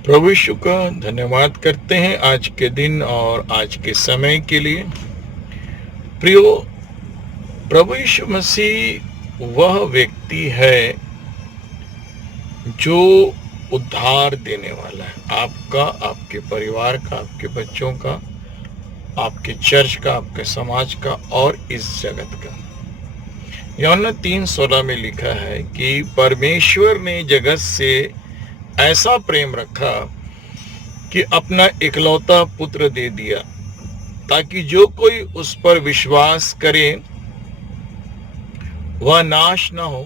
प्रभु यीशु का धन्यवाद करते हैं आज के दिन और आज के समय के लिए। प्रियो, प्रभु यीशु मसीह वह व्यक्ति है जो उद्धार देने वाला है, आपका, आपके परिवार का, आपके बच्चों का, आपके चर्च का, आपके समाज का और इस जगत का। यूहन्ना 3:16 में लिखा है कि परमेश्वर ने जगत से ऐसा प्रेम रखा कि अपना इकलौता पुत्र दे दिया, ताकि जो कोई उस पर विश्वास करे वह नाश न हो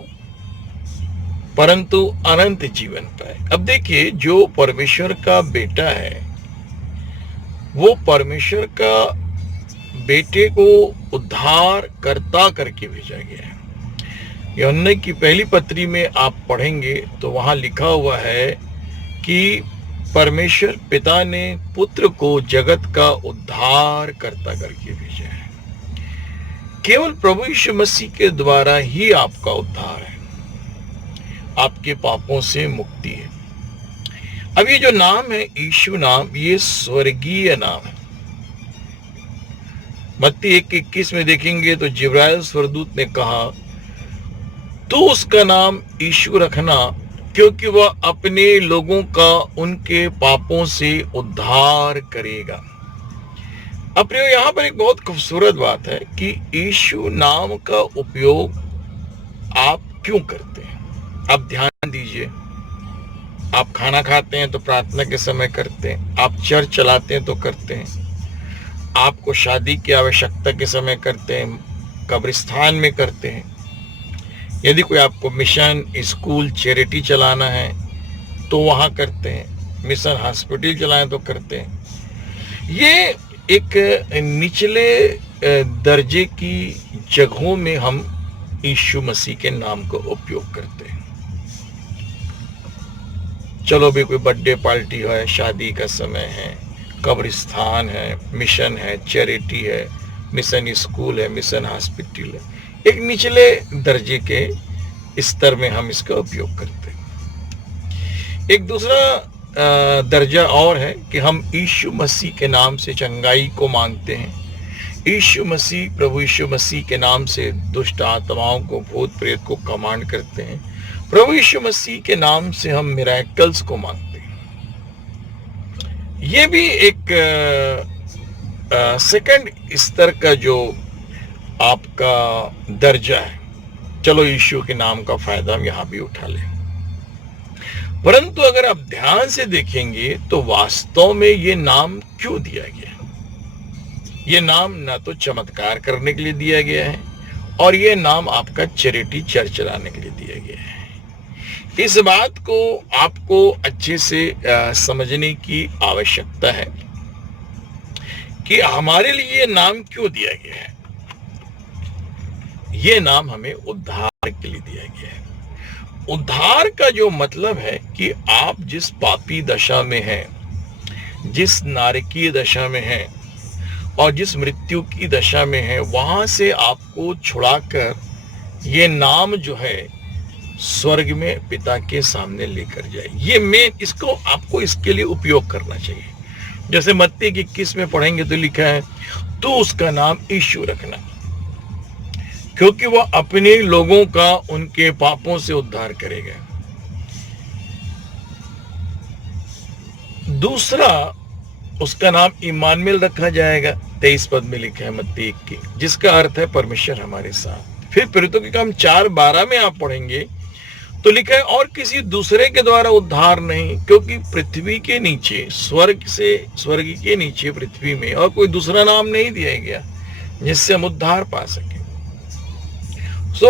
परंतु अनंत जीवन पाए। अब देखिए, जो परमेश्वर का बेटा है वो परमेश्वर का बेटे को उद्धार करता करके भेजा गया है। यूहन्ना की पहली पत्री में आप पढ़ेंगे तो वहां लिखा हुआ है कि परमेश्वर पिता ने पुत्र को जगत का उद्धार करता करके भेजा है। केवल प्रभु यीशु मसीह के द्वारा ही आपका उद्धार है, आपके पापों से मुक्ति है। अब ये जो नाम है यीशु नाम, ये स्वर्गीय नाम है। मत्ती 1:21 में देखेंगे तो जिब्राइल स्वर्गदूत ने कहा, तो उसका नाम यीशु रखना, क्योंकि वह अपने लोगों का उनके पापों से उद्धार करेगा। अब प्रियो, यहां पर एक बहुत खूबसूरत बात है कि यीशु नाम का उपयोग आप क्यों करते हैं। आप ध्यान दीजिए, आप खाना खाते हैं तो प्रार्थना के समय करते हैं, आप चर्च चलाते हैं तो करते हैं, आपको शादी की आवश्यकता के समय करते हैं, कब्रिस्तान में करते हैं, यदि कोई आपको मिशन, स्कूल, चैरिटी चलाना है तो वहां करते हैं, मिशन हॉस्पिटल चलाएं तो करते हैं। ये एक निचले दर्जे की जगहों में हम यीशु मसीह के नाम का उपयोग करते हैं। चलो भी कोई बर्थडे पार्टी है, शादी का समय है, कब्रिस्तान है, मिशन है, चैरिटी है, मिशन स्कूल है, मिशन हॉस्पिटल है, एक निचले दर्जे के स्तर में हम इसका उपयोग करते हैं। एक दूसरा दर्जा और है कि हम यीशु मसीह के नाम से चंगाई को मांगते हैं। यीशु मसीह, प्रभु यीशु मसीह के नाम से दुष्ट आत्माओं को, भूत प्रेत को कमांड करते हैं। प्रभु यीशु मसीह के नाम से हम मिरेकल्स को मांगते हैं। ये भी एक सेकंड स्तर का जो आपका दर्जा है। चलो, यीशु के नाम का फायदा हम यहां भी उठा लें। परंतु अगर आप ध्यान से देखेंगे तो वास्तव में ये नाम क्यों दिया गया है? ये नाम ना तो चमत्कार करने के लिए दिया गया है और ये नाम आपका चैरिटी चर्च चलाने के लिए दिया गया है। इस बात को आपको अच्छे से समझने की आवश्यकता है कि हमारे लिए नाम क्यों दिया गया है। ये नाम हमें उद्धार के लिए दिया गया है। उद्धार का जो मतलब है कि आप जिस पापी दशा में हैं, जिस नारकीय दशा में हैं और जिस मृत्यु की दशा में हैं, वहां से आपको छुड़ाकर ये नाम जो है स्वर्ग में पिता के सामने लेकर जाए। ये मेन, इसको आपको इसके लिए उपयोग करना चाहिए। जैसे मत्ती 21 में पढ़ेंगे तो लिखा है, तो उसका नाम यीशु रखना, क्योंकि वह अपने लोगों का उनके पापों से उद्धार करेगा। दूसरा, उसका नाम इम्मानुएल रखा जाएगा। 23 पद में लिखा है मत्ती 1 की, जिसका अर्थ है परमेश्वर हमारे साथ। फिर प्रेरितों के काम 4:12 में आप पढ़ेंगे तो लिखा है, और किसी दूसरे के द्वारा उद्धार नहीं, क्योंकि पृथ्वी के नीचे, स्वर्ग के नीचे पृथ्वी में और कोई दूसरा नाम नहीं दिया गया जिससे हम उद्धार पा सके।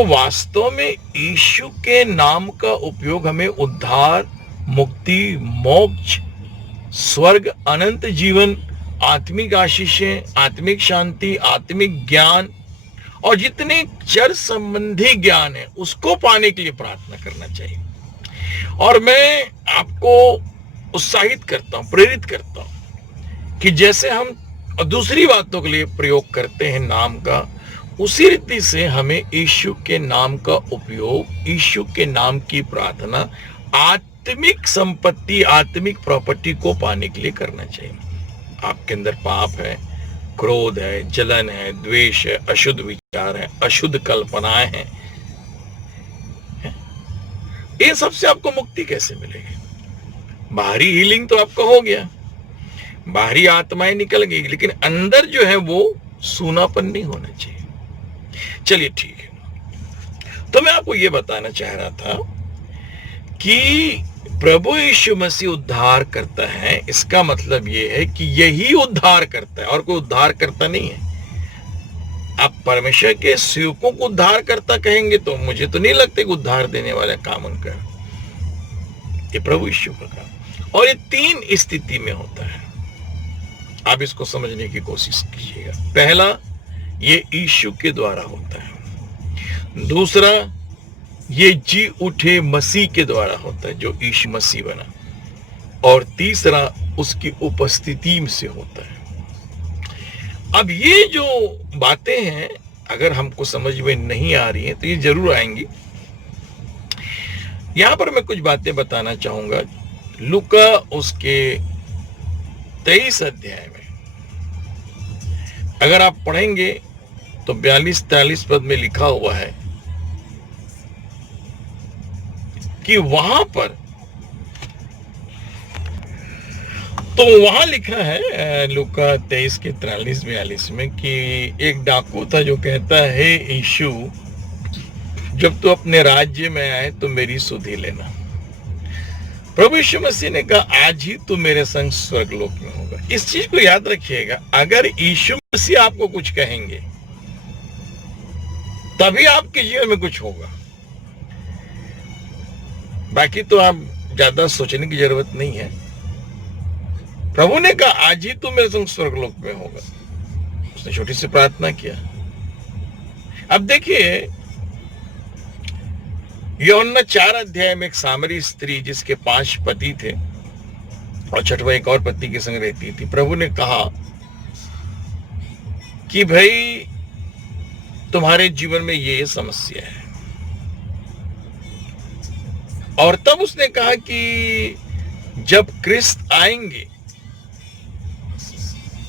वास्तव में यीशु के नाम का उपयोग हमें उद्धार, मुक्ति, मोक्ष, स्वर्ग, अनंत जीवन, आत्मिक आशीषें, आत्मिक शांति, आत्मिक ज्ञान और जितने चर संबंधी ज्ञान है उसको पाने के लिए प्रार्थना करना चाहिए। और मैं आपको उत्साहित करता हूं, प्रेरित करता हूं कि जैसे हम दूसरी बातों के लिए प्रयोग करते हैं नाम का, उसी रीति से हमें यीशु के नाम का उपयोग, यीशु के नाम की प्रार्थना आत्मिक संपत्ति, आत्मिक प्रॉपर्टी को पाने के लिए करना चाहिए। आपके अंदर पाप है, क्रोध है, जलन है, द्वेष है, अशुद्ध विचार है, अशुद्ध कल्पनाएं हैं, इन सबसे आपको मुक्ति कैसे मिलेगी? बाहरी हीलिंग तो आपका हो गया, बाहरी आत्माएं निकल गई, लेकिन अंदर जो है वो सूनापन नहीं होना चाहिए। चलिए ठीक है, तो मैं आपको ये बताना चाह रहा था कि प्रभु यीशु मसीह उद्धार करता है, इसका मतलब ये है कि यही उद्धार करता है और कोई उद्धार करता नहीं है। आप परमेश्वर के सेवकों को उद्धार करता कहेंगे तो मुझे तो नहीं लगता कि उद्धार देने वाला काम उनका, ये प्रभु यीशु का काम। और ये तीन स्थिति में होता है, आप इसको समझने की कोशिश कीजिएगा। पहला, ये यीशु के द्वारा होता है। दूसरा, ये जी उठे मसीह के द्वारा होता है, जो यीशु मसीह बना। और तीसरा, उसकी उपस्थिति से होता है। अब ये जो बातें हैं, अगर हमको समझ में नहीं आ रही हैं तो ये जरूर आएंगी। यहां पर मैं कुछ बातें बताना चाहूंगा। लूका उसके 23 अध्याय में अगर आप पढ़ेंगे तो 42-43 पद में लिखा हुआ है कि वहां पर, तो वहां लिखा है लूका 23 के 43-42 में कि एक डाकू था जो कहता है, यीशु जब तू अपने राज्य में आए तो मेरी सुधि लेना। प्रभु यीशु मसीह ने कहा, आज ही तू मेरे संग स्वर्गलोक में होगा। इस चीज को याद रखिएगा, अगर यीशु मसीह आपको कुछ कहेंगे तभी आपके जीवन में कुछ होगा, बाकी तो आप ज्यादा सोचने की जरूरत नहीं है। प्रभु ने कहा, आज ही तू मेरे संग स्वर्गलोक में होगा। उसने छोटी सी प्रार्थना किया। अब देखिए, यूहन्ना 4 अध्याय में एक सामरी स्त्री जिसके 5 पति थे और छठवा एक और पति के संग रहती थी, प्रभु ने कहा कि भाई तुम्हारे जीवन में ये समस्या है। और तब उसने कहा कि जब क्रिस्त आएंगे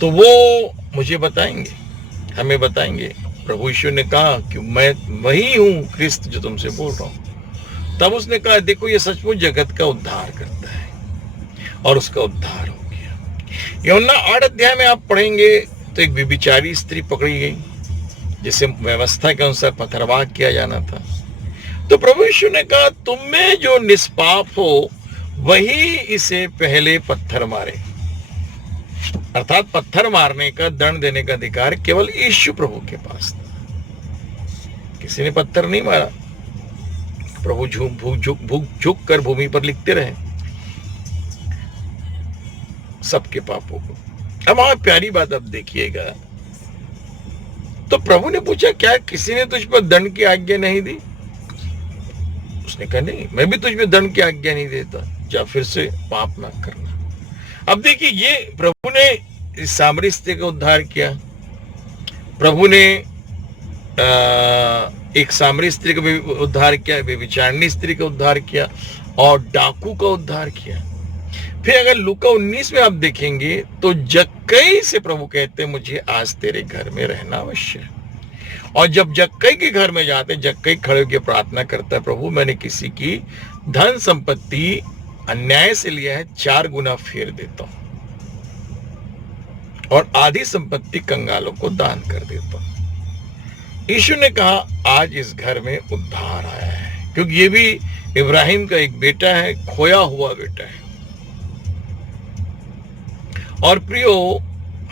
तो वो मुझे बताएंगे, हमें बताएंगे। प्रभु यीशु ने कहा कि मैं वही हूं क्रिस्त जो तुमसे बोल रहा हूं। तब उसने कहा, देखो ये सचमुच जगत का उद्धार करता है, और उसका उद्धार हो गया। यूहन्ना 8 अध्याय में आप पढ़ेंगे तो एक व्यभिचारी स्त्री पकड़ी गई जिसे व्यवस्था के अनुसार पथरवाह किया जाना था। तो प्रभु यीशु ने कहा, तुम में जो निष्पाप हो वही इसे पहले पत्थर मारे। अर्थात पत्थर मारने का, दंड देने का अधिकार केवल यीशु प्रभु के पास था। किसी ने पत्थर नहीं मारा। प्रभु झुक कर भूमि पर लिखते रहे सबके पापों को। अब वहां प्यारी बात अब देखिएगा, तो प्रभु ने पूछा, क्या किसी ने तुझ पर दंड की आज्ञा नहीं दी? उसने कहा, नहीं, मैं भी तुझ में दंड की आज्ञा नहीं देता, जा फिर से पाप ना करना। अब देखिए, ये प्रभु ने इस सामरी स्त्री का उद्धार किया। प्रभु ने एक सामरी स्त्री का उद्धार किया, व्यभिचारिणी स्त्री का उद्धार किया और डाकू का उद्धार किया। फिर अगर लूका 19 में आप देखेंगे तो जक्कई से प्रभु कहते हैं, मुझे आज तेरे घर में रहना अवश्य है। और जब जक्कई के घर में जाते, जक्कई खड़े होकर प्रार्थना करता है, प्रभु मैंने किसी की धन संपत्ति अन्याय से लिया है, 4 गुना फेर देता हूं और आधी संपत्ति कंगालों को दान कर देता हूं। यीशु ने कहा, आज इस घर में उद्धार आया है, क्योंकि ये भी इब्राहिम का एक बेटा है, खोया हुआ बेटा है। और प्रियो,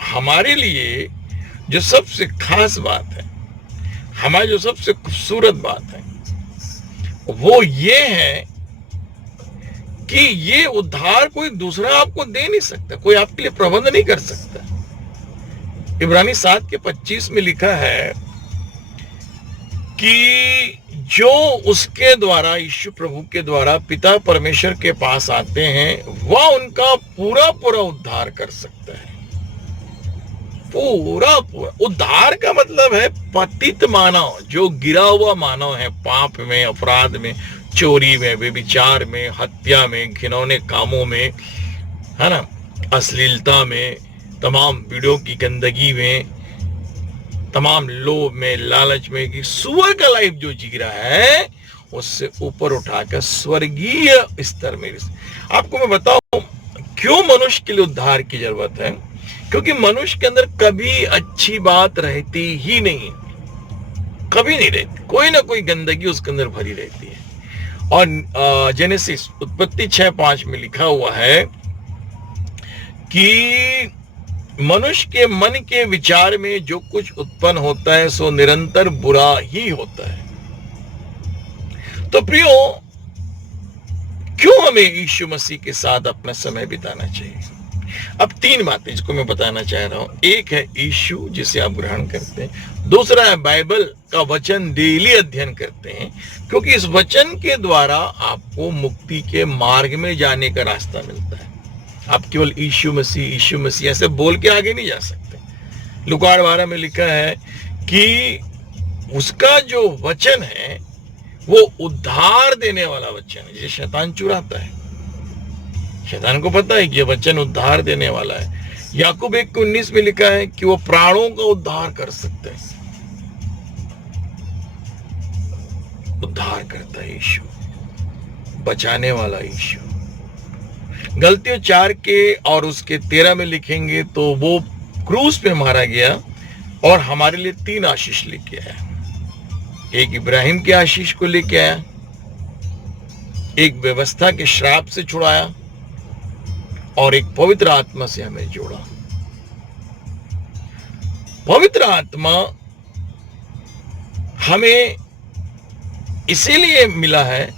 हमारे लिए जो सबसे खास बात है, हमारी जो सबसे खूबसूरत बात है, वो ये है कि ये उद्धार कोई दूसरा आपको दे नहीं सकता, कोई आपके लिए प्रबंध नहीं कर सकता। इब्रानी 7 के 25 में लिखा है कि जो उसके द्वारा, यीशु प्रभु के द्वारा पिता परमेश्वर के पास आते हैं, वह उनका पूरा पूरा उद्धार कर सकता है। पूरा पूरा उद्धार का मतलब है पतित मानव, जो गिरा हुआ मानव है, पाप में, अपराध में, चोरी में, व्यभिचार में, हत्या में, घिनौने कामों में, है ना, अश्लीलता में, तमाम वीडियो की गंदगी में, तमाम लोभ में, लालच में, कि सुअर का लाइफ जो जी रहा है उससे ऊपर उठाकर स्वर्गीय स्तर में। आपको मैं बताऊं क्यों मनुष्य के लिए उद्धार की जरूरत है। क्योंकि मनुष्य के अंदर कभी अच्छी बात रहती ही नहीं, कभी नहीं रहती, कोई ना कोई गंदगी उसके अंदर भरी रहती है। और जेनेसिस उत्पत्ति 6:5 में लिखा हुआ है कि मनुष्य के मन के विचार में जो कुछ उत्पन्न होता है सो निरंतर बुरा ही होता है। तो प्रियो, क्यों हमें यीशु मसीह के साथ अपना समय बिताना चाहिए? अब 3 बातें जिसको मैं बताना चाह रहा हूं। एक है यीशु जिसे आप ग्रहण करते हैं, दूसरा है बाइबल का वचन डेली अध्ययन करते हैं, क्योंकि इस वचन के द्वारा आपको मुक्ति के मार्ग में जाने का रास्ता मिलता है। आप केवल यीशु मसीह ऐसे बोल के आगे नहीं जा सकते। लूका 12 में लिखा है कि उसका जो वचन है वो उद्धार देने वाला वचन है, जिसे शैतान चुराता है। शैतान को पता है कि यह वचन उद्धार देने वाला है। याकूब 1:19 में लिखा है कि वो प्राणों का उद्धार कर सकते हैं। उद्धार करता है यीशु, बचाने वाला यीशु। गलतियों 4 के और उसके 13 में लिखेंगे तो वो क्रूस पे मारा गया और हमारे लिए 3 आशीष लेके आया। एक इब्राहिम के आशीष को लेके आया, एक व्यवस्था के श्राप से छुड़ाया और एक पवित्र आत्मा से हमें जोड़ा। पवित्र आत्मा हमें इसीलिए मिला है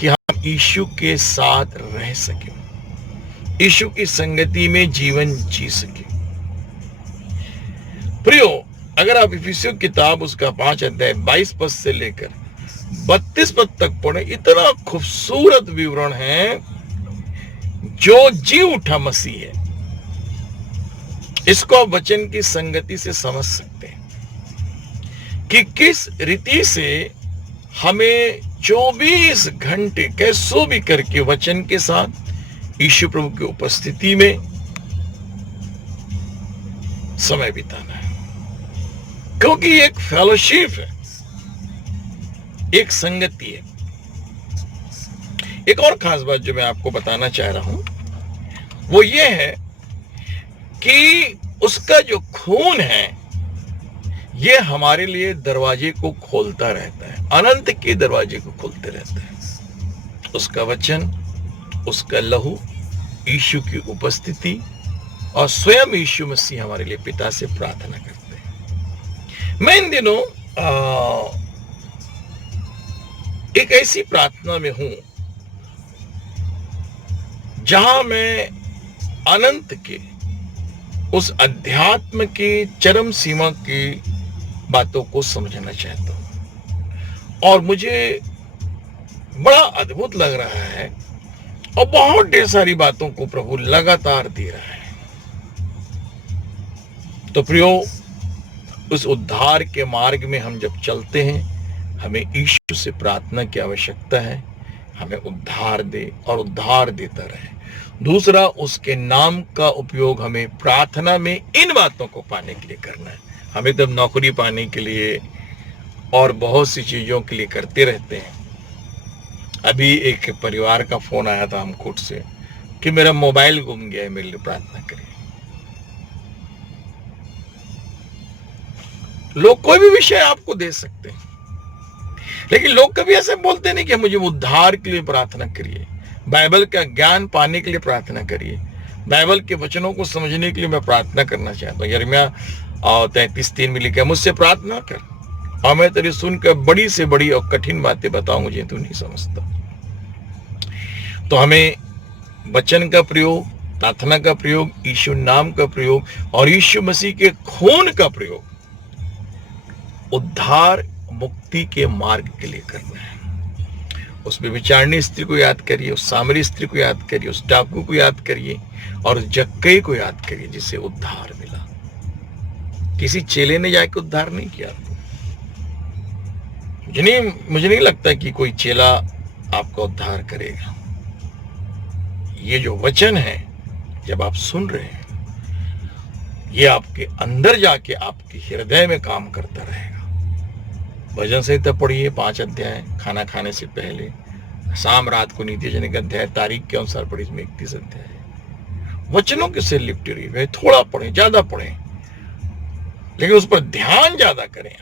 कि हम यीशु के साथ रह सकें, यीशु की संगति में जीवन जी सके। प्रियो, अगर आप इफिसियों किताब उसका 5 अध्याय 22 पद से लेकर 32 पद तक पढ़े, इतना खूबसूरत विवरण है जो जी उठा मसीह है। इसको आप वचन की संगति से समझ सकते हैं कि किस रीति से हमें 24 घंटे कैसो भी करके वचन के साथ यीशु प्रभु की उपस्थिति में समय बिताना है। क्योंकि ये एक फेलोशिप है, एक संगति है। एक और खास बात जो मैं आपको बताना चाह रहा हूं वो ये है कि उसका जो खून है ये हमारे लिए दरवाजे को खोलता रहता है, अनंत के दरवाजे को खोलते रहता है। उसका वचन, उसका लहू, यीशु की उपस्थिति और स्वयं यीशु मसीह हमारे लिए पिता से प्रार्थना करते हैं। मैं इन दिनों एक ऐसी प्रार्थना में हूं जहां मैं अनंत के उस अध्यात्म की चरम सीमा की बातों को समझना चाहता हूं। और मुझे बड़ा अद्भुत लग रहा है और बहुत ढेर सारी बातों को प्रभु लगातार दे रहा है। तो प्रियो, उस उद्धार के मार्ग में हम जब चलते हैं, हमें यीशु से प्रार्थना की आवश्यकता है, हमें उद्धार दे और उद्धार देता रहे। दूसरा, उसके नाम का उपयोग हमें प्रार्थना में इन बातों को पाने के लिए करना है। हमें तब नौकरी पाने के लिए और बहुत सी चीजों के लिए करते रहते हैं। अभी एक परिवार का फोन आया था हमकोट से कि मेरा मोबाइल गुम गया है, मेरे लिए प्रार्थना करिए। लोग कोई भी विषय आपको दे सकते हैं, लेकिन लोग कभी ऐसे बोलते नहीं कि मुझे उद्धार के लिए प्रार्थना करिए, बाइबल का ज्ञान पाने के लिए प्रार्थना करिए, बाइबल के वचनों को समझने के लिए मैं प्रार्थना करना चाहता हूँ। यिर्मयाह 33:3 में लिखा है, मुझसे प्रार्थना कर और मैं तेरी सुनकर बड़ी से बड़ी और कठिन बातें बताऊंगा जिन्हें तू नहीं समझता। तो हमें वचन का प्रयोग, प्रार्थना का प्रयोग, यीशु नाम का प्रयोग और यीशु मसीह के खून का प्रयोग उद्धार मुक्ति के मार्ग के लिए करना है। उस व्यभिचारिणी स्त्री को याद करिए, उस सामरी स्त्री को याद करिए, उस डाकू को याद करिए और उस जक्कई को याद करिए जिसे उद्धार मिला। किसी चेले ने जाके उद्धार नहीं किया। मुझे नहीं लगता कि कोई चेला आपका उद्धार करेगा। ये जो वचन है जब आप सुन रहे हैं, ये आपके अंदर जाके आपके हृदय में काम करता रहेगा। भजन संहिता पढ़िए 5 अध्याय, खाना खाने से पहले, शाम रात को नीति जन का अध्याय, तारीख के अनुसार पढ़ी, इसमें 31 अध्याय है। वचनों के से लिपटे रहिए, थोड़ा पढ़ें, ज्यादा पढ़ें, लेकिन उस पर ध्यान ज्यादा करें,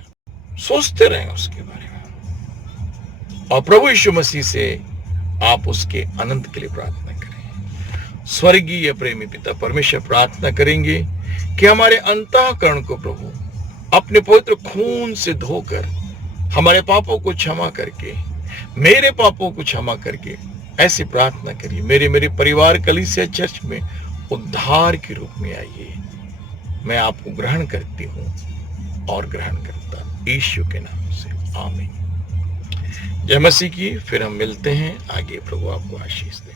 सोचते रहें उसके बारे में, और प्रभु यीशु मसीह से आप उसके आनंद के लिए प्रार्थना करें। स्वर्गीय प्रेमी पिता परमेश्वर, प्रार्थना करेंगे कि हमारे अंतःकरण को प्रभु अपने पवित्र खून से धोकर हमारे पापों को क्षमा करके, मेरे पापों को क्षमा करके, ऐसी प्रार्थना करिए, मेरे परिवार कलीसिया चर्च में उद्धार के रूप में आइए। मैं आपको ग्रहण करती हूं और ग्रहण करता यीशु के नाम से, आमीन। जय मसीह की। फिर हम मिलते हैं आगे। प्रभु आपको आशीष दे।